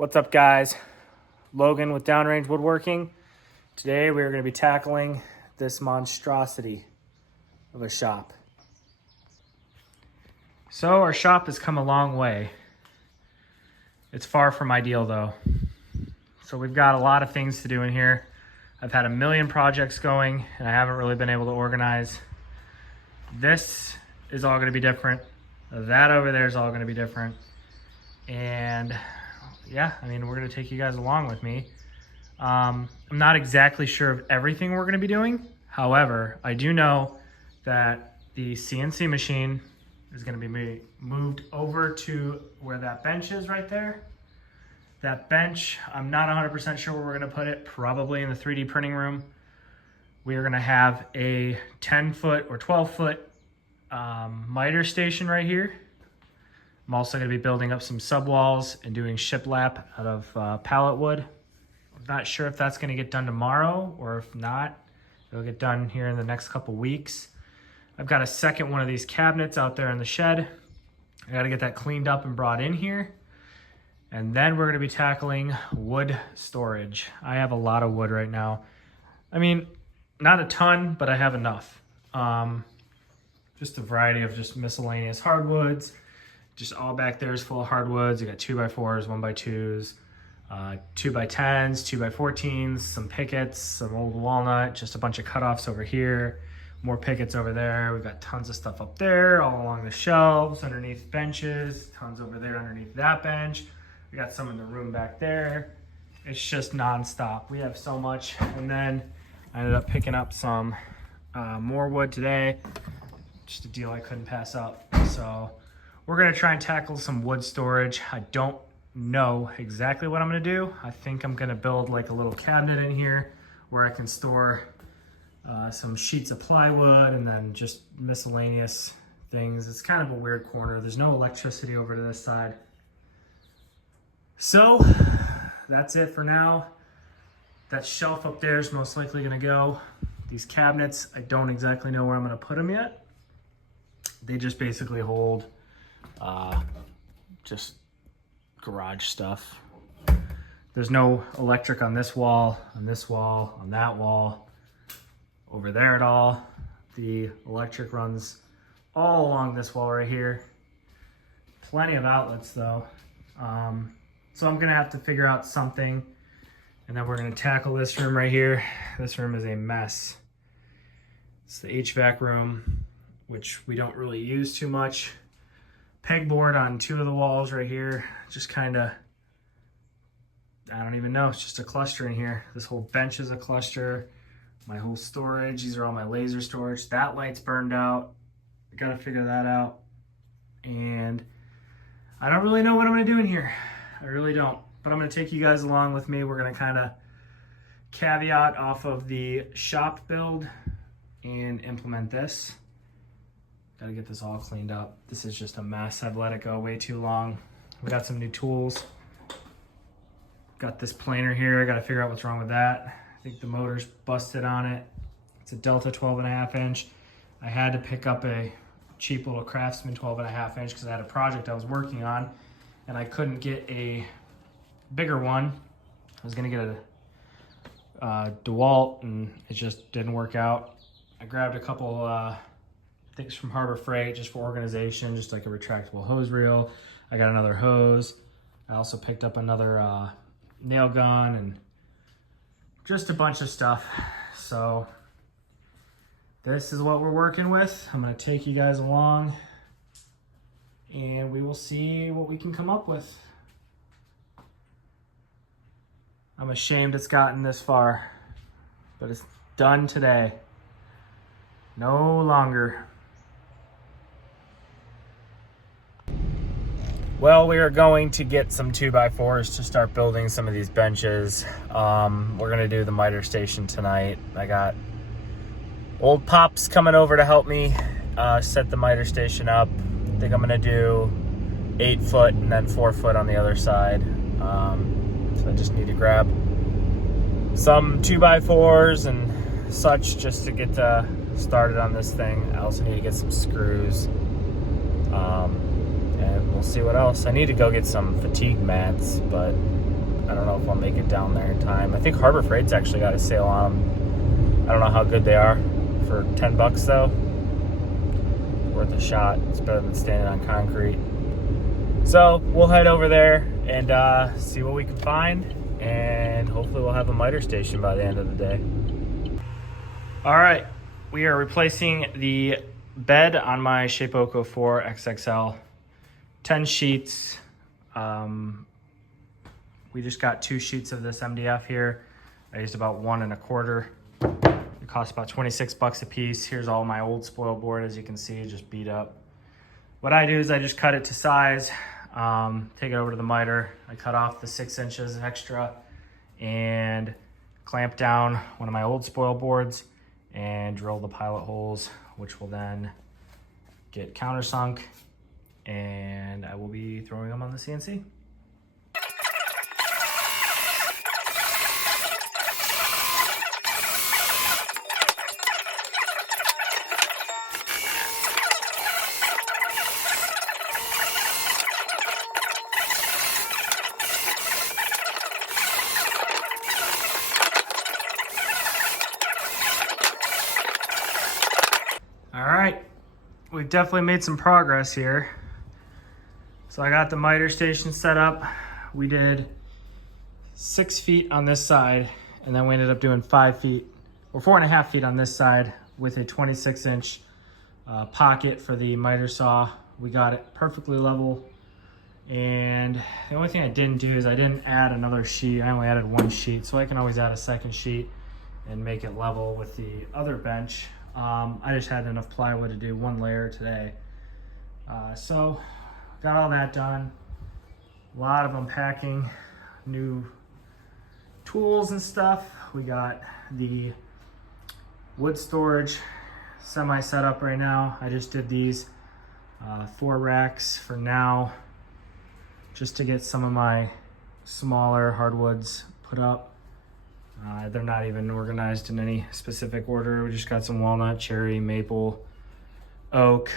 What's up, guys? Logan with Downrange Woodworking. Today we're going to be tackling this monstrosity of a shop. So our shop has come a long way. It's far from ideal though. So we've got a lot of things to do in here. I've had a million projects going and I haven't really been able to organize. This is all going to be different. That over there is all going to be different. And yeah, I mean, we're going to take you guys along with me. I'm not exactly sure of everything we're going to be doing. However, I do know that the CNC machine is going to be moved over to where that bench is right there. That bench, I'm not 100% sure where we're going to put it, probably in the 3D printing room. We are going to have a 10-foot or 12-foot miter station right here. I'm also going to be building up some subwalls and doing shiplap out of pallet wood. I'm not sure if that's going to get done tomorrow or if not, it'll get done here in the next couple weeks. I've got a second one of these cabinets out there in the shed. I got to get that cleaned up and brought in here. And then we're going to be tackling wood storage. I have a lot of wood right now. I mean, not a ton, but I have enough. Just a variety of just miscellaneous hardwoods. Just all back there is full of hardwoods. You got 2x4s, 1x2s, 2x10s, 2x14s, some pickets, some old walnut, just a bunch of cutoffs over here, more pickets over there. We've got tons of stuff up there, all along the shelves, underneath benches, tons over there underneath that bench. We got some in the room back there. It's just nonstop. We have so much. And then I ended up picking up some more wood today. Just a deal I couldn't pass up. So we're gonna try and tackle some wood storage. I don't know exactly what I'm gonna do. I think I'm gonna build like a little cabinet in here where I can store some sheets of plywood and then just miscellaneous things. It's kind of a weird corner. There's no electricity over to this side. So that's it for now. That shelf up there is most likely gonna go. These cabinets, I don't exactly know where I'm gonna put them yet. They just basically hold just garage stuff. There's no electric on this wall, on that wall, over there at all. The electric runs all along this wall right here. Plenty of outlets though. So I'm gonna have to figure out something, and then we're gonna tackle this room right here. This room is a mess. It's the HVAC room, which we don't really use too much. Pegboard on two of the walls right here. Just kind of, I don't even know, it's just a cluster in here. This whole bench is a cluster. My whole storage, these are all my laser storage. That light's burned out. I gotta figure that out. And I don't really know what I'm gonna do in here. I really don't, but I'm gonna take you guys along with me. We're gonna kind of caveat off of the shop build and implement this. Gotta get this all cleaned up. This is just a mess. I've let it go way too long. We got some new tools. Got this planer here. I gotta figure out what's wrong with that. I think the motor's busted on it. It's a Delta 12.5 inch. I had to pick up a cheap little Craftsman 12.5 inch because I had a project I was working on and I couldn't get a bigger one. I was gonna get a DeWalt and it just didn't work out. I grabbed a couple things from Harbor Freight just for organization, just like a retractable hose reel. I got another hose. I also picked up another nail gun and just a bunch of stuff. So this is what we're working with. I'm gonna take you guys along and we will see what we can come up with. I'm ashamed it's gotten this far, but it's done today. No longer. Well, we are going to get some 2x4s to start building some of these benches. We're gonna do the miter station tonight. I got old Pops coming over to help me set the miter station up. I think I'm gonna do 8 foot and then 4 foot on the other side. So I just need to grab some 2x4s and such just to get started on this thing. I also need to get some screws. And we'll see what else. I need to go get some fatigue mats, but I don't know if I'll make it down there in time. I think Harbor Freight's actually got a sale on them. I don't know how good they are. For 10 bucks though, worth a shot. It's better than standing on concrete. So we'll head over there and see what we can find, and hopefully we'll have a miter station by the end of the day. All right, we are replacing the bed on my Shapeoko 4 XXL. 10 sheets. We just got 2 sheets of this MDF here. I used about 1 1/4. It cost about 26 bucks a piece. Here's all my old spoil board, as you can see, just beat up. What I do is I just cut it to size, take it over to the miter. I cut off the 6 inches extra and clamp down one of my old spoil boards and drill the pilot holes, which will then get countersunk, and I will be throwing them on the CNC. All right, we've definitely made some progress here. So I got the miter station set up. We did 6 feet on this side, and then we ended up doing 5 feet, or 4.5 feet on this side with a 26-inch pocket for the miter saw. We got it perfectly level. And the only thing I didn't do is I didn't add another sheet. I only added 1 sheet, so I can always add a second sheet and make it level with the other bench. I just had enough plywood to do 1 layer today. So got all that done. A lot of unpacking, new tools and stuff. We got the wood storage semi set up right now. I just did these 4 racks for now, just to get some of my smaller hardwoods put up. They're not even organized in any specific order. We just got some walnut, cherry, maple, oak,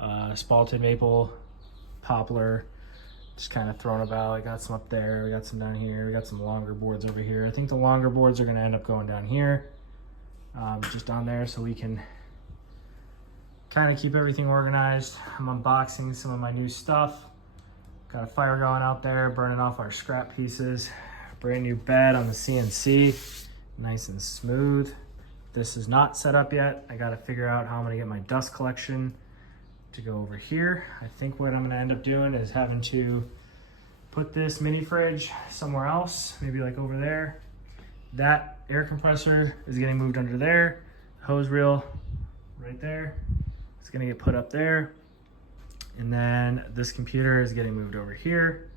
spalted maple, poplar, just kind of thrown about. I got some up there, we got some down here, we got some longer boards over here. I think the longer boards are gonna end up going down here, just on there, so we can kind of keep everything organized. I'm unboxing some of my new stuff. Got a fire going out there, burning off our scrap pieces. Brand new bed on the CNC, nice and smooth. This is not set up yet. I gotta figure out how I'm gonna get my dust collection to go over here. I think what I'm gonna end up doing is having to put this mini fridge somewhere else, maybe like over there. That air compressor is getting moved under there. Hose reel right there. It's gonna get put up there. And then this computer is getting moved over here.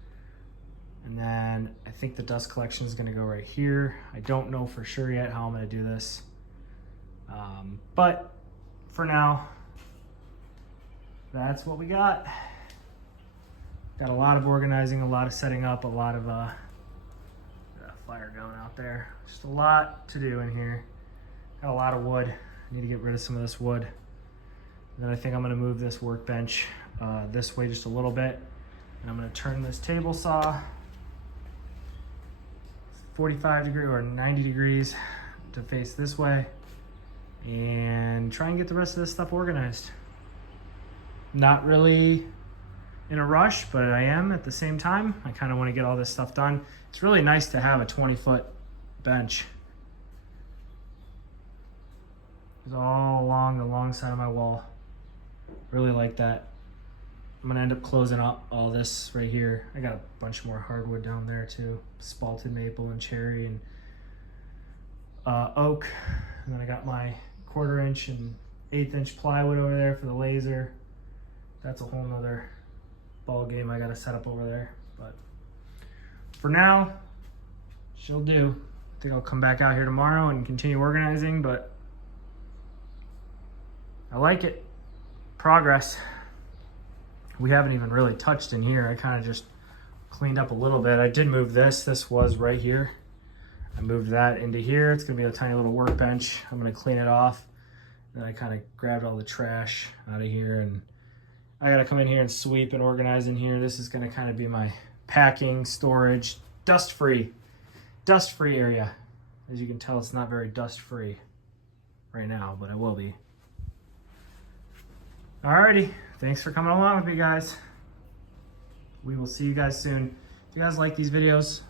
And then I think the dust collection is gonna go right here. I don't know for sure yet how I'm gonna do this. But for now, that's what we got. Got a lot of organizing, a lot of setting up, a lot of fire going out there. Just a lot to do in here. Got a lot of wood. I need to get rid of some of this wood. And then I think I'm gonna move this workbench this way just a little bit. And I'm gonna turn this table saw 45 degrees or 90 degrees to face this way and try and get the rest of this stuff organized. Not really in a rush, but I am at the same time. I kind of want to get all this stuff done. It's really nice to have a 20-foot bench. It's all along the long side of my wall. Really like that. I'm gonna end up closing up all this right here. I got a bunch more hardwood down there too. Spalted maple and cherry and oak. And then I got my 1/4 inch and 1/8 inch plywood over there for the laser. That's a whole nother ball game I gotta set up over there. But for now, she'll do. I think I'll come back out here tomorrow and continue organizing, but I like it. Progress. We haven't even really touched in here. I kind of just cleaned up a little bit. I did move this. This was right here. I moved that into here. It's gonna be a tiny little workbench. I'm gonna clean it off. Then I kind of grabbed all the trash out of here, and I gotta come in here and sweep and organize in here. This is gonna kind of be my packing, storage, dust-free area. As you can tell, it's not very dust-free right now, but it will be. Alrighty, thanks for coming along with me, guys. We will see you guys soon. If you guys like these videos,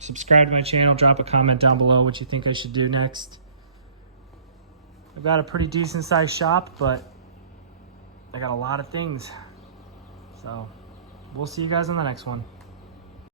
subscribe to my channel, drop a comment down below what you think I should do next. I've got a pretty decent sized shop, but I got a lot of things. So we'll see you guys on the next one.